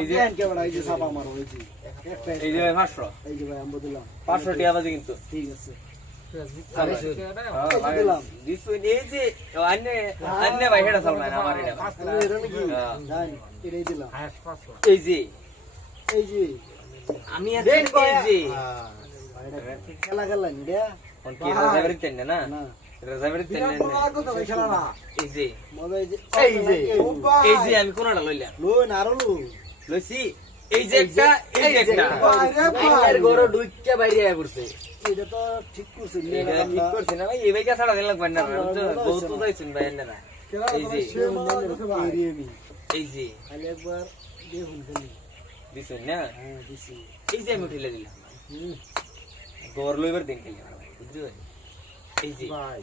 এই যে কে বড় এই যে ছাপা মারো এই যে এই যে 500 এই যে ভাই আমি দিলাম 500 টাকা বাজে কিন্তু ঠিক আছে দিছুন এই যে আন্নে ভাই হেডা চাল না আমার এটা এটা নাকি জান এটাই দিলাম এই যে আমি দেন এই যে খেলা খেললাম রে কোন কি রাজাবাড়ি তেন না না রাজাবাড়ি তেন এই যে মজা এই যে আমি কোনটা লইলাম লই না আরো লই লইছি এই যে একটা এই যে একটা আইনার গরো ঢুইক্কা বাইরে আয়া পড়ছে এটা তো ঠিক করছে এটা ঠিক করছি না ভাই এই ভাইকে ছাড়া দিন লাগবে না বহুত তো যাইছেন ভাই না এই যে এই যে খালি একবার দেখুন খালি দিছুন না হ্যাঁ দিছি এই যে আমি উঠিলে দিলাম গর লইবার দিন খেলি ভাই বুঝছো এই যে ভাই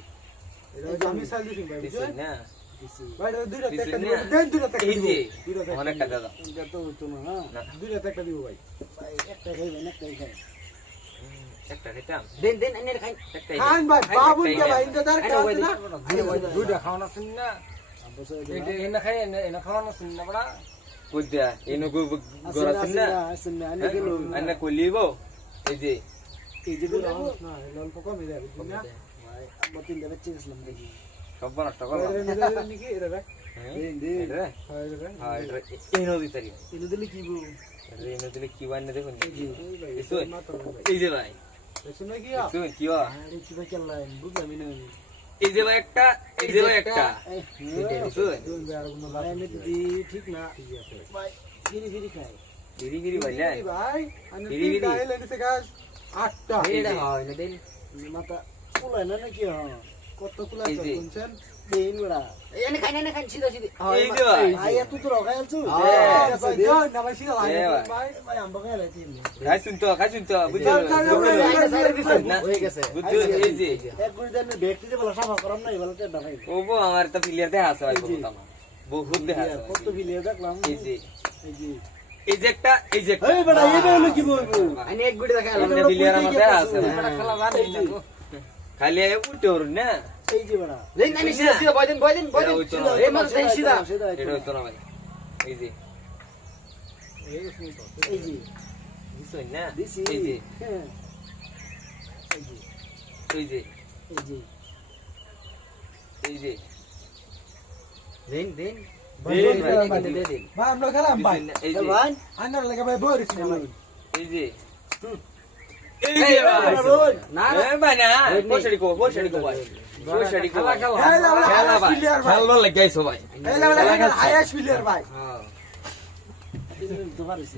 এটা আমি সাল দিছি ভাই দিছুন না দিছি ভাই এটা দুইটা দিছুন টাকা না দিব দেন দুইটা টাকা এই যে দিব দুইটা টাকা অনেক টাকা দাও এটা তো হতো না না দুইটা টাকা দিব ভাই ভাই একটা খাইবেন একটাই খাই একটা খেতাম দেন আইনার খাই একটা খান ভাই বাবুন কে ভাই ইন্তজার করে না দুইটা খাওয়ানো শুন না বসে এটা এনে খাই এনে খাওয়ানো শুন না বড়া কইতা এনো গর আছেন না আসেন না আনে গেল আন্না কইলিব এই যে এই যে গেল না অল্প কম এর না ভাই আমরা তিনটা বাচ্চা গেছিলাম দেখি সব নষ্ট করলাম এটা নাকি এটা ভাই দেন দেন এটা হয় রে হ্যাঁ এটা এনো দিতারি এনে দিলে কি বউ এনো দিলে কি বান্নে দেখুন ভাই দিছুন মাত্র ভাই এই যে ভাই এসে নাকি দিছুন কি হয় আরে কি ভাই কেলাই বুঝলাম না এই যে ভাই একটা এই যে ভাই একটা দিছুন দুই আর কোনো লাভ আমি দিদি ঠিক না ভাই ফিরি ফিরি খাই গিরি গিরি ভাইলা নেই ভাই আমি বিড়ি, বিড়ি। তিনটা এলেন থেকে আটটা এটা হয় না দেন মাথা কুলাই না নাকি হ্যাঁ কত কুলা এই যে। শুনছেন দেন বড়া এনে খাই সিধা এই যে ভাই ভাই এত তো রখাই আলছু ভাই দেন না ভাই সিধা এ ভাই। ভাই ভাই আম্বা খাই লাইছি খাইছুন তো বুঝছো না হয়ে গেছে বুঝছো এই যে এক করে দেন ব্যক্তি যে বলা সাফা করাম না এবারে টেডা খাই ওবো আমার তো প্লেয়ার দেখা আছে ভাই বহুত আমার বহুত দেখা আছে কত ভিলিয়ে দেখলাম এই যে এই যে এই যে একটা এই যে একটা এই বড়া এটা হলো কি বলবো আমি এক গুড়ি দেখা আমাদের প্লেয়ার আমার দেখা আছে এটা খেলা জানি না খালি উঠোর না এই যে বড়া দেন আমি সিধা বয়দিন এটা হইতো না এই মাছ দেন সিধা এটা হইতো না ভাই এই যে এই যে বুঝছো না দিছি এই যে হ্যাঁ। এই যে এই যে এই যে এই যে দেন দেন ভাই দেন ভাই আমরা খেলাম ভাই এই এ যে ভাই আন্নার লাগে ভাই বইরিস না ভাই এই যে এই এই যে বড়া ভাই বল না এ ভাই না বসড়ি কো ভাই বসড়ি কো খেলা এই লেভেলে খেলা ভাই প্লেয়ার ভাই খেলবার লাগাইছো ভাই এই লেভেলে হাইয়েস্ট প্লেয়ার ভাই হ্যাঁ তো পারিস